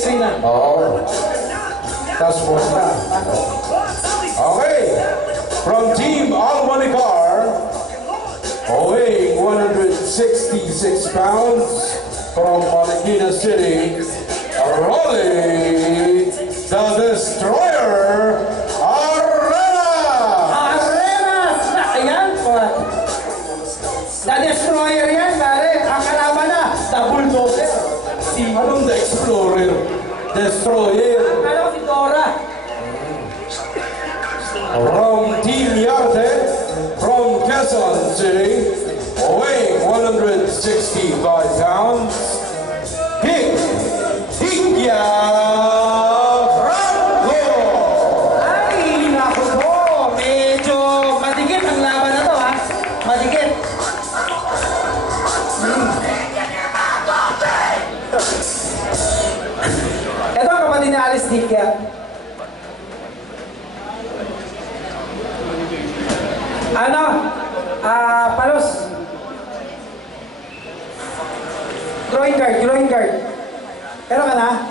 X-ray na. Oo. Task force na. Okay. From Team Almanicar, weighing 166 pounds, from Marikina City, Rolly the Destroyer Arenas! Arenas! Ayan po. The Destroyer yan, pare. Ang kalaban na, the Bulldozer. Anong The Explorer? Destroyer. Alam ko si Dora. From Team Yarte, from Quezon City, weighing 165 pounds, King Tigya Franco! Ay, naku po. Medyo matigit ang laban na to, ha? Matigit. Ito ang kapatid ni Alice Tigya. Ano? Palos. Drawing card. Pero ka na?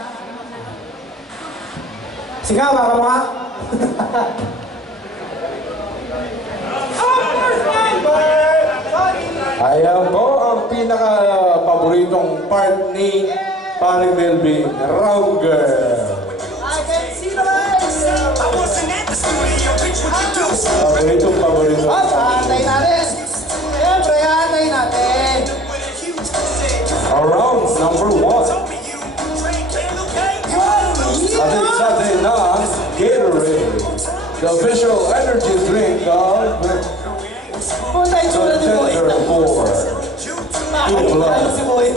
Sigaw, baka mo nga. Ayan po ang pinaka-paboritong part ni Paring Melvin, Round Girl. I can see the lights. Paborito. Antay natin. Siyempre, antay natin. Round number 1. Atin sa atin na Gatorade, the official energy drink of Punta yung tsura ni Boy. Contender 4. Ano si Boy?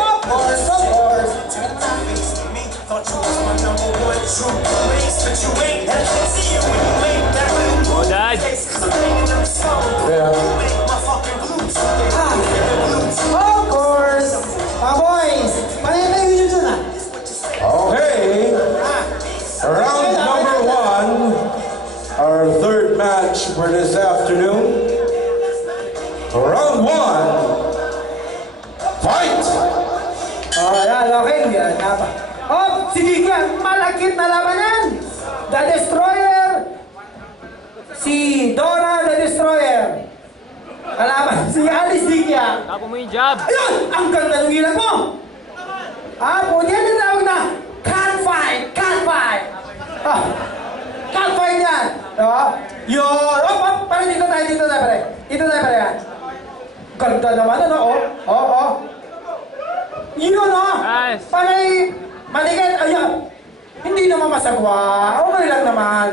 Of course. Oh, Dad. Yeah. Of course. Boys, panay-panay nyo dyan, ah. Okay. Round number 1. Our third match for this afternoon. Round 1. Fight! Yan, okay. Yan, napa. Sige ka, malakit na laban yan. The Destroyer. Si Dora the Destroyer. Kalaban, si Alice Tigya. Tapo mo yung job. Ayun! Ang ganda ng ilan mo! Po, yan ang tawag na catfight! Catfight yan! Yun! Parang dito tayo, pare. Dito tayo, pare. Ganda naman, ano? Yun, Nice. Panay, maligay, ayun. Hindi naman masagwa. Okay lang naman.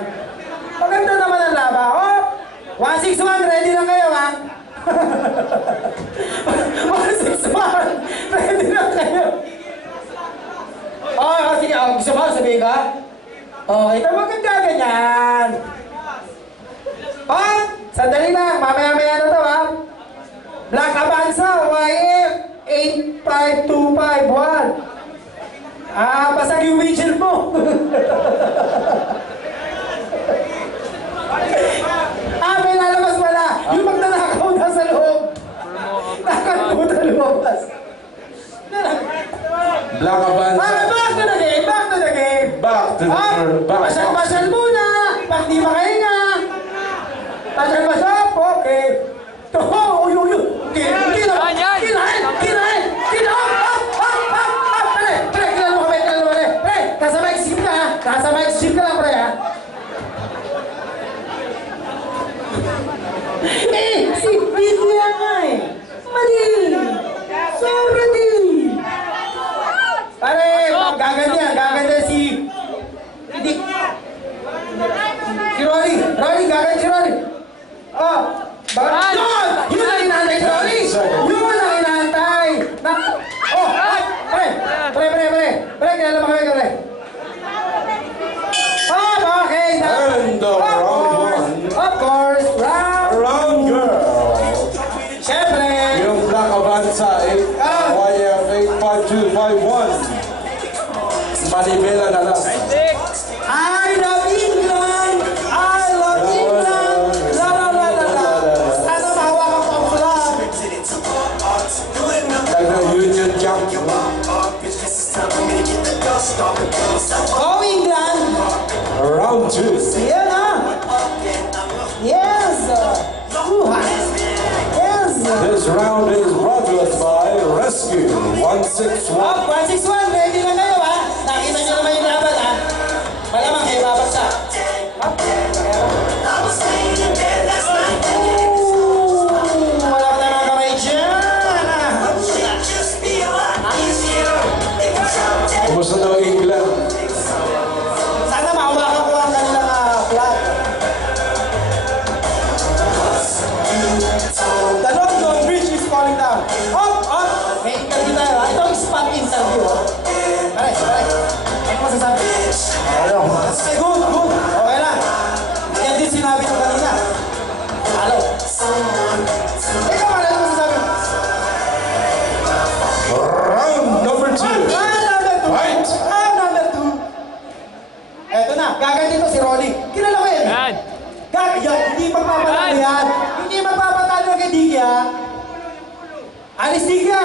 Maganda naman ang laba. 161, ready lang kayo, ha? 161, ready lang kayo. Sige, gusto mo, sabihin ka? Ito maganda ganyan. Sandali lang, mamaya-maya na to, ha? Black Avanza, YF 85251. Basag yung widget mo. May lalabas wala. Yung magnanakaw nasa loob. Nakakuta lumabas. Black Avanza. Back to the game. Back to the game. Pasyal muna. Pag di makahinga. Pasyal. Okay. Kinain. Pre, kilala mo. Pre, nasa mic sim ka, ha? Nasa mic sim ka lang, pre, ha? Si Bigla nga, Mali. Sobra din. Pare, gaganda si Rory, gaganda si Rory. Yun ang inaantay si Rory. Pre, kilala mo kami, pre. Okay. And the round 1. Of course, Round Girl. Siyempre. Yung Black Avanza YF 85251. Manibela na lang. I love England! Sana mahawakan ko ang flag. Like the Union Jump. Oh, England. Round 2. Yan ah. Yes. Yes. This round is brought to us by Rescue 161. Up, 161. Ready na kayo ha. Nakita nyo naman yung laban ha. Malamang kayo babagsak. Up. Wala ka na mga kamay dyan. Kumusta daw England? Sana mahawakan ko ang kanilang flag. The London Bridge is falling down. Up, up. May interview tayo ha. Ito ang spot interview ha. Pare, pare. Ano masasabi? Ano? Good, good. Okay lang. Yan din sinabi ko kanina. Hello. Ikaw, ano masasabi? Round number 2. Fight! Number 2. Eto na, gaganti ko si Rolly. Kilala ko yan. Yan. Yan, hindi magpapatalo yan. Hindi magpapatalo kay Digya. Alis Digya.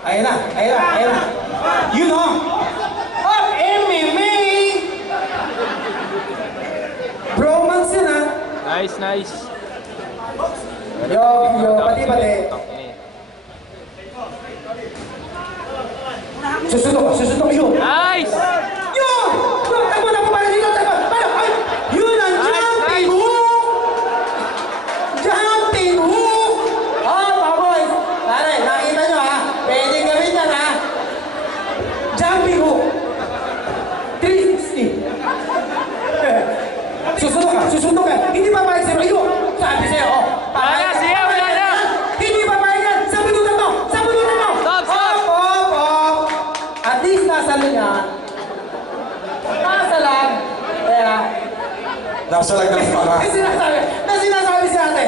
Ayun na, ayun na, ayun na. Yun o. Oh, MMA! Bromance yun ha. Nice, nice. Yo, pati. Susuntok yun. Nice! Yun! Takbo, para dito, takbo. Ay, yun ang jumping hook! Jumping hook! Oh, mga boys. Pare, nakita nyo ha. Pwede gawin yan ha. Jumping hook. 360. Susuntok ka. Hindi pa pahit sa'yo. Ayun, sabi sa'yo. Oh, Wala na, siya, wala na. Hindi pa pahit yan. Sa budutan mo. Stop, stop. Op. At least nasa linya. Nasa lang. Kaya, Nasa laglang pa nga. sinasabi si ate.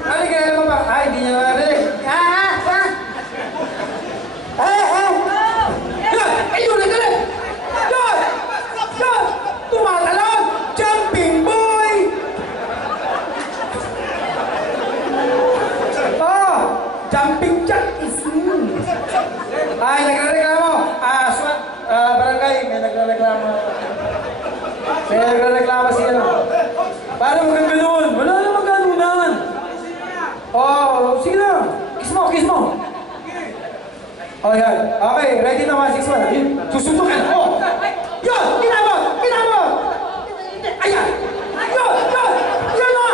Ano kaya naman ba? Ay, hindi niya narinig. Yan! Ayun, nagalit! Yan! Tumatalon! Jumping boy! Oh! Jumping jack is... Ay, nagrereklamo! Barangay, may nagrereklamo. Si ano. Paano mo kang ganun? Wala namang ganunan. Oh, sige na. Kiss mo. Oh, yan. Okay, ready na 161. Yun, susuntukan. Oh! Yun! Kinabot! Ayan! Yun! Yun o!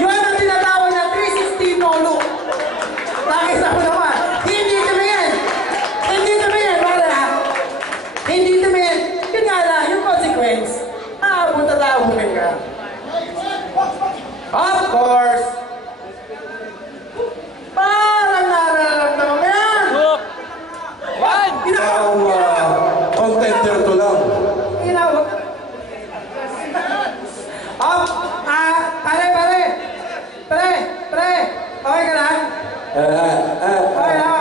Yun ang tinatawag na 360 no look. Nakisa ko naman. Hindi tumingin, pare ha? Hindi tumingin. Yun nga lang, yung consequence. Punta ka. Of course. Parang nararamdaman mo yan. Hook. One. Contender to lang. Inawag. Pare. Okay ka lang? Okay lang.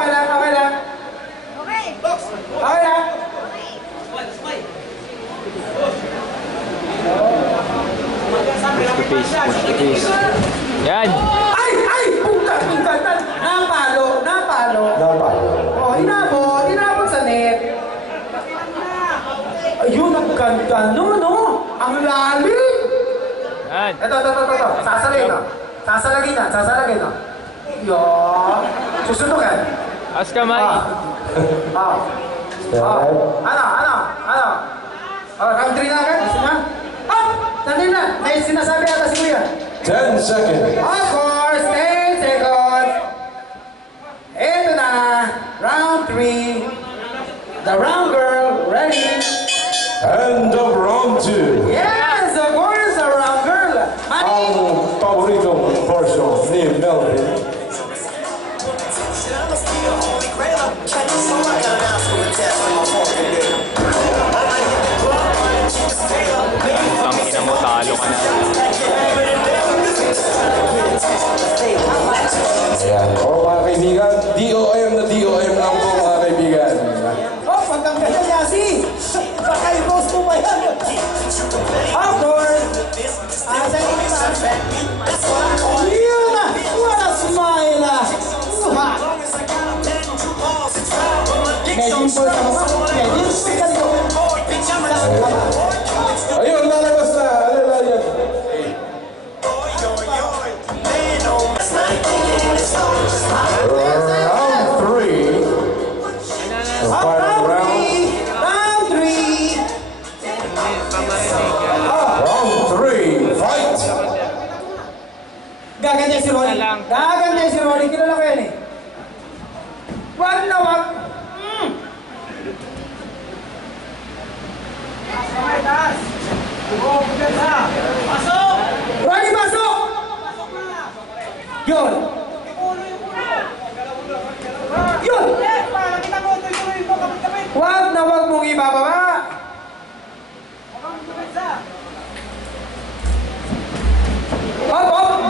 Okay lang. Push to face. Yan. Ay! Puta! Napalo. Oh, inabot sa net. Ayun, ang ganda, no? Ang lalim! Yan. Ito. Sasalagin na. Yan. Susuntukan. As kamay. Ano? Country na agad? Gusto na? Sandali na. May sinasabi ata si Kuya. 10 seconds. Of course, 10 seconds. Ito na. Round 3. The round girl. Ready? End of round 2. Yes, of course, the round girl. Ang paboritong portion ni Melvin. Tangina mo, talo ka na. Ayan. O mga kaibigan, DOM na DOM lang po mga kaibigan. Oh, pagkanggalan niya si. Baka i-post mo ba yan? Of course. Asa yun na. What a smile. ball sa mga. Pwede. Ayun, lalabas na. Alala yan. Round 3. The final round. Round 3. Round 3. Fight. Gaganda si Ronnie. Gaganda si Ronnie. Kilala ko yan eh. Wag na wag. Ronnie, pasok! Yun. Yun! Wag na wag mong ibababa.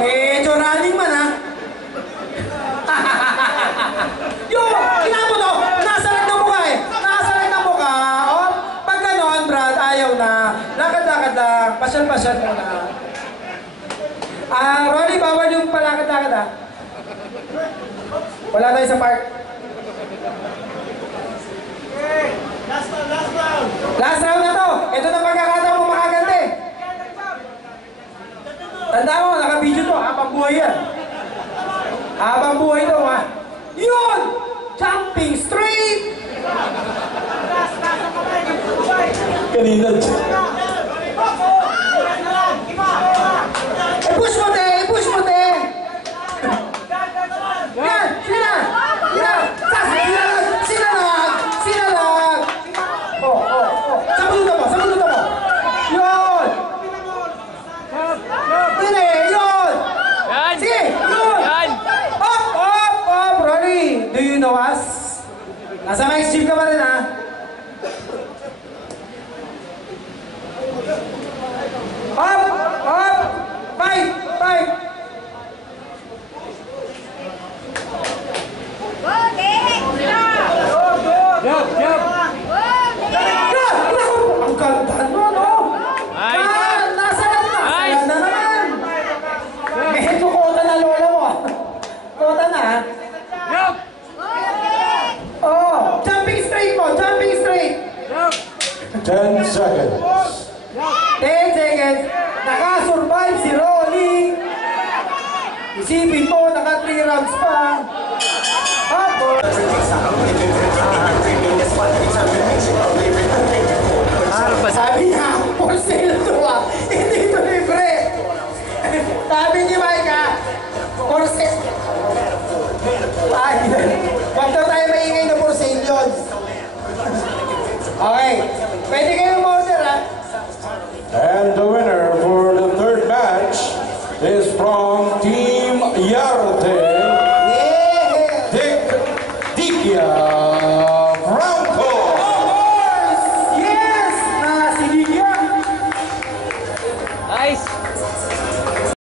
Medyo running man ha. Yun! Kinabo to! Nasa lag ng mukha eh! Nasa lag ng mukha! Oh, pag gano'n, Brad, ayaw na. Lakad-lakad lang. Pasyal-pasyal muna. Ronnie, bawal yung palakad-lakad ha. Wala tayo sa park. Last round na to. Ito na pagkakataon mo makagante. Tanda mo, naka-video to. Habang buhay yan. Habang buhay to ha. Yun! Jumping straight! Kanina. Push mo te! Push mo te! Yan! Sina! Yan! Sinalag! Sinalag! Oh! Sa bulutan mo! Sa bulutan mo! Yun! Pwede! Yun! Yan! Sige! Yun! Yan! Up! Ronnie! Do you know us? Nasa Mike's Gym ka pa rin ha? Up! Fight! Ang ganda no, no? Ay! Nasa na Ay! naman! Medyo kota na lola mo. Kota na ha? Oh! Jumping straight mo! Jumping straight! 10 seconds. 10 seconds. Nakasurvive si Rolly. Isipin mo, naka 3 rounds pa. Apo. Sabi niya, for sale to ah. Hindi to libre. Sabi ni Micah, for sale. Ay, wag daw tayo maingay na for sale yun. Okay. Pwede kayo order ha. And the winner